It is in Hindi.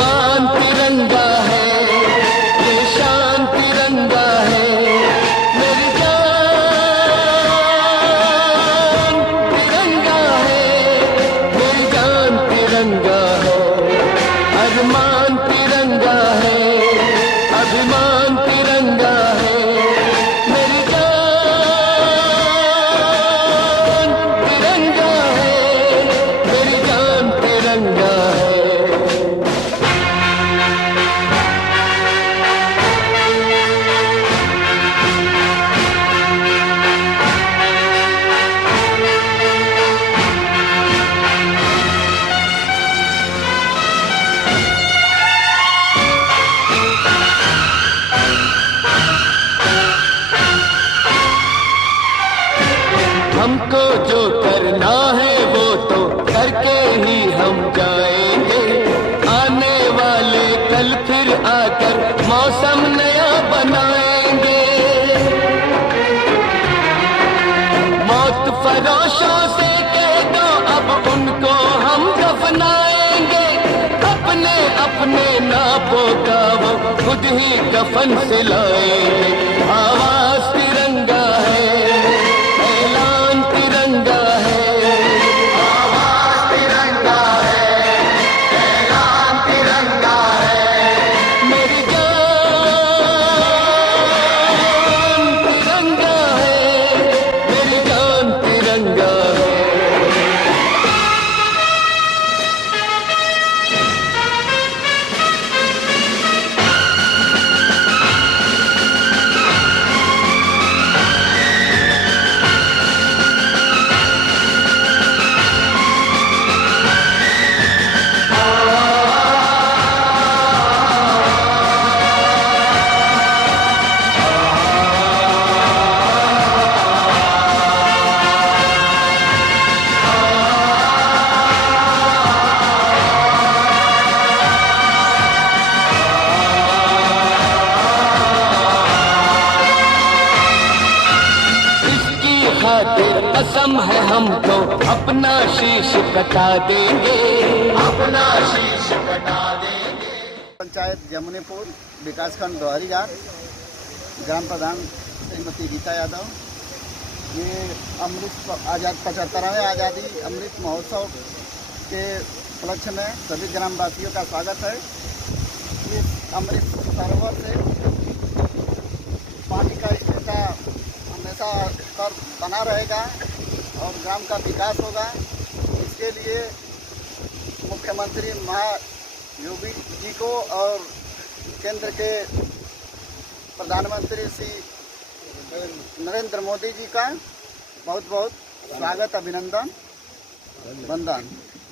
आन तिरंगा है, ये शान तिरंगा है, मेरी जान तिरंगा है, मेरी जान तिरंगा है, अरमान तिरंगा है, अभिमान तिरंगा है, मेरी जान तिरंगा है, मेरी जान तिरंगा है। हमको जो करना है वो तो करके ही हम जाएंगे, आने वाले कल फिर आकर मौसम नया बनाएंगे। मौत फरोशों से कह दो अब उनको हम दफनाएंगे, अपने अपने नापों का वो खुद ही कफन से लाएंगे। आवाज तिरंगा है, ऐलान तिरंगा है, आवाज तिरंगा है, ऐलान तिरंगा है, मेरी जान तिरंगा है, मेरी जान तिरंगा है। खातिर कसम है हमको अपना शीश कटा देंगे, अपना शीश कटा देंगे। पंचायत जमुनीपुर विकासखंड दोहरीघाट, ग्राम प्रधान श्रीमती गीता यादव। ये अमृत 75वें आज़ादी अमृत महोत्सव के उपलक्ष्य में सभी ग्रामवासियों का स्वागत है। इस अमृत सरोवर से पानी का स्थिरता हमेशा स्तर बना रहेगा और ग्राम का विकास होगा। इसके लिए मुख्यमंत्री महायोगी जी को और केंद्र के प्रधानमंत्री श्री नरेंद्र मोदी जी का बहुत बहुत स्वागत, अभिनंदन, वंदन।